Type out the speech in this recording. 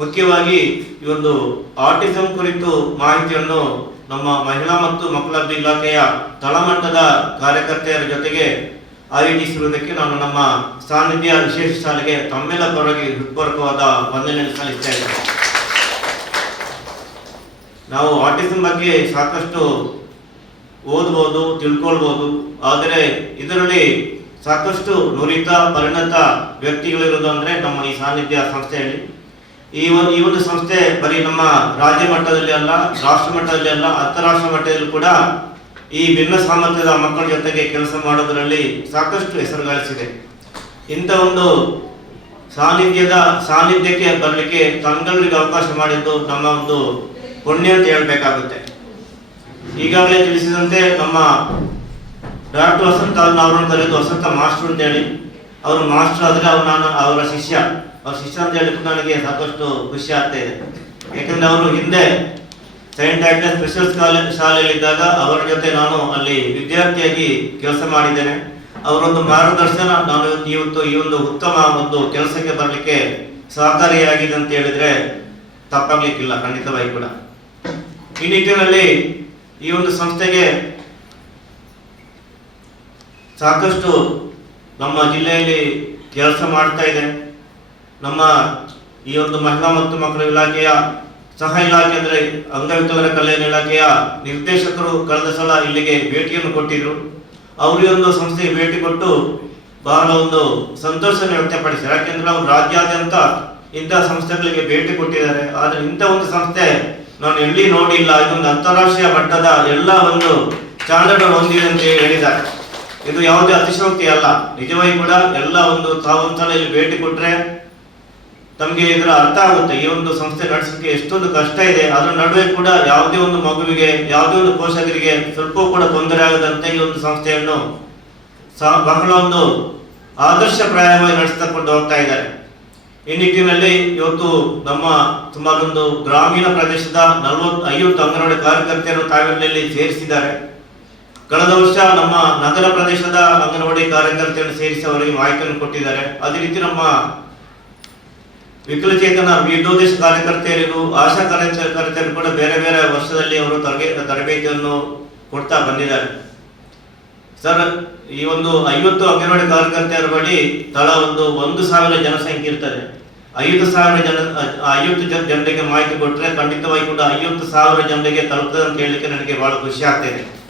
ಮುಖ್ಯವಾಗಿ ಈ ಒಂದು ಆಟಿಸಂ ಕುರಿತು ಮಾಹಿತಿಯನ್ನು ನಮ್ಮ ಮಹಿಳಾ ಮತ್ತು ಮಕ್ಕಳ ಅಭಿವೃದ್ಧಿ ಇಲಾಖೆಯ ತಳಮಟ್ಟದ ಕಾರ್ಯಕರ್ತೆಯರ ಜೊತೆಗೆ ಆಯೋಜಿಸಿರುವುದಕ್ಕೆ ನಾನು ನಮ್ಮ ಸಾನ್ನಿಧ್ಯ ವಿಶೇಷ ಶಾಲೆಗೆ ತಮ್ಮೆಲ್ಲ ಪರವಾಗಿ ಹೃತ್ಪೂರ್ವಕವಾದ ವಂದನೆಯನ್ನು ಸಲ್ಲಿಸ್ತಾ ಇದ್ದೇನೆ. ನಾವು ಆಟಿಸಂ ಬಗ್ಗೆ ಸಾಕಷ್ಟು ಓದ್ಬೋದು, ತಿಳ್ಕೊಳ್ಬೋದು, ಆದರೆ ಇದರಲ್ಲಿ ಸಾಕಷ್ಟು ನುರಿತ ಪರಿಣತ ವ್ಯಕ್ತಿಗಳಿರೋದು ಅಂದರೆ ನಮ್ಮ ಈ ಸಾನ್ನಿಧ್ಯ ಸಂಸ್ಥೆಯಲ್ಲಿ. ಈ ಒಂದು ಸಂಸ್ಥೆ ಬರೀ ನಮ್ಮ ರಾಜ್ಯ ಮಟ್ಟದಲ್ಲಿ ಅಲ್ಲ, ರಾಷ್ಟ್ರ ಮಟ್ಟದಲ್ಲಿ ಅಲ್ಲ, ಅಂತಾರಾಷ್ಟ್ರ ಮಟ್ಟದಲ್ಲಿ ಕೂಡ ಈ ಭಿನ್ನ ಸಾಮರ್ಥ್ಯದ ಮಕ್ಕಳ ಜೊತೆಗೆ ಕೆಲಸ ಮಾಡೋದರಲ್ಲಿ ಸಾಕಷ್ಟು ಹೆಸರು ಗಳಿಸಿದೆ. ಇಂಥ ಒಂದು ಸಾನ್ನಿಧ್ಯಕ್ಕೆ ಬರಲಿಕ್ಕೆ ತಂಗಳಿಗೆ ಅವಕಾಶ ಮಾಡಿದ್ದು ನಮ್ಮ ಒಂದು ಪುಣ್ಯ ಅಂತ ಹೇಳ್ಬೇಕಾಗುತ್ತೆ. ಈಗಾಗಲೇ ತಿಳಿಸಿದಂತೆ ನಮ್ಮ ಡಾಕ್ಟರ್ ವಸಂತ ಅವರನ್ನು ಕರೆದು ವಸಂತ ಮಾಸ್ಟರ್ ಅಂತ ಹೇಳಿ, ಅವರು ಮಾಸ್ಟರ್ ಆದರೆ ನಾನು ಅವರ ಶಿಷ್ಯ ಅಂತ ಹೇಳಿದ್ರು ನನಗೆ ಸಾಕಷ್ಟು ಖುಷಿ ಆಗ್ತಾ ಇದೆ. ಯಾಕಂದ್ರೆ ಅವರು ಹಿಂದೆ ಸೈಂಟ್ ಆಕ್ಟರ್ ಸ್ಪೆಷಲ್ ಶಾಲೆಯಲ್ಲಿದ್ದಾಗ ಅವರ ಜೊತೆ ನಾನು ಅಲ್ಲಿ ವಿದ್ಯಾರ್ಥಿಯಾಗಿ ಕೆಲಸ ಮಾಡಿದ್ದೇನೆ. ಅವರೊಂದು ಮಾರ್ಗದರ್ಶನ ನಾನು ಇವತ್ತು ಈ ಒಂದು ಉತ್ತಮ ಒಂದು ಕೆಲಸಕ್ಕೆ ಬರಲಿಕ್ಕೆ ಸಹಕಾರಿಯಾಗಿದೆ ಅಂತ ಹೇಳಿದ್ರೆ ತಪ್ಪಾಗ್ಲಿಕ್ಕಿಲ್ಲ, ಖಂಡಿತವಾಗಿ ಕೂಡ. ಈ ನಿಟ್ಟಿನಲ್ಲಿ ಈ ಒಂದು ಸಂಸ್ಥೆಗೆ ಸಾಕಷ್ಟು ನಮ್ಮ ಜಿಲ್ಲೆಯಲ್ಲಿ ಕೆಲಸ ಮಾಡ್ತಾ ಇದೆ. ನಮ್ಮ ಈ ಒಂದು ಮಹಿಳಾ ಮತ್ತು ಮಕ್ಕಳ ಇಲಾಖೆಯ ಸಹ ಇಲಾಖೆ ಅಂದರೆ ಅಂಗವಿಕಲರ ಕಲ್ಯಾಣ ಇಲಾಖೆಯ ನಿರ್ದೇಶಕರು ಕಳೆದ ಸಲ ಇಲ್ಲಿಗೆ ಭೇಟಿಯನ್ನು ಕೊಟ್ಟಿದ್ರು. ಅವರು ಒಂದು ಸಂಸ್ಥೆಗೆ ಭೇಟಿ ಕೊಟ್ಟು ಬಹಳ ಒಂದು ಸಂತೋಷವನ್ನು ವ್ಯಕ್ತಪಡಿಸಿದ್ದಾರೆ. ಯಾಕೆಂದ್ರೆ ಅವರು ರಾಜ್ಯಾದ್ಯಂತ ಇಂತಹ ಸಂಸ್ಥೆಗಳಿಗೆ ಭೇಟಿ ಕೊಟ್ಟಿದ್ದಾರೆ. ಆದರೆ ಇಂಥ ಒಂದು ಸಂಸ್ಥೆ ನಾನು ಎಲ್ಲಿ ನೋಡಿಲ್ಲ, ಇದೊಂದು ಅಂತಾರಾಷ್ಟ್ರೀಯ ಮಟ್ಟದ ಎಲ್ಲ ಒಂದು ಚಾನಲ್ಗಳು ಹೊಂದಿದೆ ಅಂತ ಹೇಳಿದ್ದಾರೆ. ಇದು ಯಾವುದೇ ಅತಿಶಯೋಕ್ತಿ ಅಲ್ಲ, ನಿಜವಾಗಿ ಕೂಡ ಎಲ್ಲ ಒಂದು ತಾವೊಂದ್ಸಲ ಇಲ್ಲಿ ಭೇಟಿ ಕೊಟ್ರೆ ತಮಗೆ ಇದರ ಅರ್ಥ ಆಗುತ್ತೆ. ಈ ಒಂದು ಸಂಸ್ಥೆ ನಡೆಸಲಿಕ್ಕೆ ಎಷ್ಟೊಂದು ಕಷ್ಟ ಇದೆ, ಅದರ ನಡುವೆ ಕೂಡ ಯಾವುದೇ ಒಂದು ಮಗುವಿಗೆ, ಯಾವುದೇ ಒಂದು ಪೋಷಕರಿಗೆ ಸ್ವಲ್ಪ ಕೂಡ ತೊಂದರೆ ಆಗದಂತೆ ಈ ಒಂದು ಸಂಸ್ಥೆಯನ್ನು ಬಹಳ ಒಂದು ಆದರ್ಶಪ್ರಾಯವಾಗಿ ನಡೆಸಿಕೊಂಡು ಹೋಗ್ತಾ ಇದ್ದಾರೆ. ಈ ನಿಟ್ಟಿನಲ್ಲಿ ಇವತ್ತು ನಮ್ಮ ಸುಮಾರು ಒಂದು ಗ್ರಾಮೀಣ ಪ್ರದೇಶದ 50 ಅಂಗನವಾಡಿ ಕಾರ್ಯಕರ್ತೆಯರು ತಾವೆಲ್ಲಿ ಸೇರಿಸಿದ್ದಾರೆ. ಕಳೆದ ವರ್ಷ ನಮ್ಮ ನಗರ ಪ್ರದೇಶದ ಅಂಗನವಾಡಿ ಕಾರ್ಯಕರ್ತೆಯನ್ನು ಸೇರಿಸಿ ಅವರಿಗೆ ಮಾಹಿತಿಯನ್ನು ಕೊಟ್ಟಿದ್ದಾರೆ. ಅದೇ ರೀತಿ ನಮ್ಮ ವಿಕಲಚೇತನ ವಿವಿಧೋದ್ದೇಶ ಕಾರ್ಯಕರ್ತೆಯರಿಗೂ ಆಶಾ ಕಾರ್ಯಕರ್ತೆಯರು ಕೂಡ ಬೇರೆ ಬೇರೆ ವರ್ಷದಲ್ಲಿ ಅವರು ತರಬೇತಿಯನ್ನು ಕೊಡ್ತಾ ಬಂದಿದ್ದಾರೆ. ಸರ್, ಈ ಒಂದು 50 ಅಂಗನವಾಡಿ ಕಾರ್ಯಕರ್ತೆಯರ ಬಳಿ ತಲಾ 1,000 ಜನಸಂಖ್ಯೆ ಇರ್ತದೆ. 50,000 ಜನರಿಗೆ ಮಾಹಿತಿ ಕೊಟ್ಟರೆ ಖಂಡಿತವಾಗಿ ಕೂಡ 50,000 ಜನರಿಗೆ ತಲುಪ್ತದೆ ಅಂತ ಹೇಳಲಿಕ್ಕೆ ನನಗೆ ಬಹಳ ಖುಷಿ ಆಗ್ತಿದೆ.